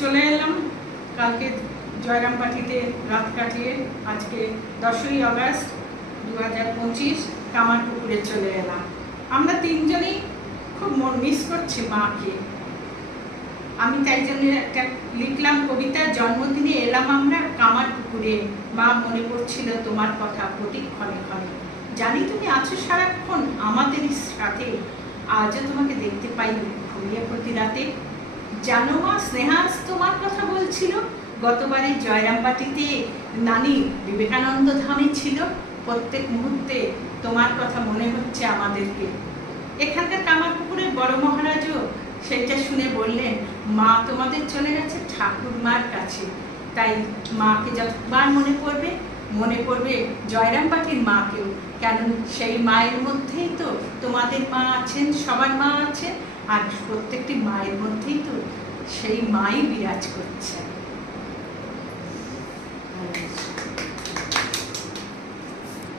চলে এলাম কালকে জয়রামবাটিতে রাত কাটিয়ে আজকে 10ই আগস্ট 2025 কামারপুকুরে চলে এলাম। আমরা তিনজনই খুব মিস করছি মাকে। আমি তাই জন্য একটা লিখলাম কবিতা, জন্মদিনে এলাম আমরা কামারপুকুরে, মা মনে পড়ছিল তোমার কথা প্রতি ক্ষণে ক্ষণে। জানি তুমি আছো সারাক্ষণ আমাদের সাথে, আজও তোমাকে দেখতে পাই ঘুমিয়ে প্রতি রাতে। জানো মা, স্নেহাস তোমার কথা বলছিল, গতবারে জয়রামবাটিতে নানি বিবেকানন্দ ধামে ছিল। প্রত্যেক মুহূর্তে তোমার কথা মনে হচ্ছে আমাদেরকে। এখানকার কামারপুকুরের বড় মহারাজও সেটা শুনে বললেন, মা তোমাদের চলে গেছে ঠাকুরমার কাছে। তাই মাকে যতবার মনে পড়বে জয়রামবাটির মাকেও, কেন সেই মায়ের মধ্যেই তো তোমাদের মা আছেন, সবার মা আছেন, আর প্রত্যেকটি মায়ের মধ্যেই তো সেই মাই বিরাজ করছে।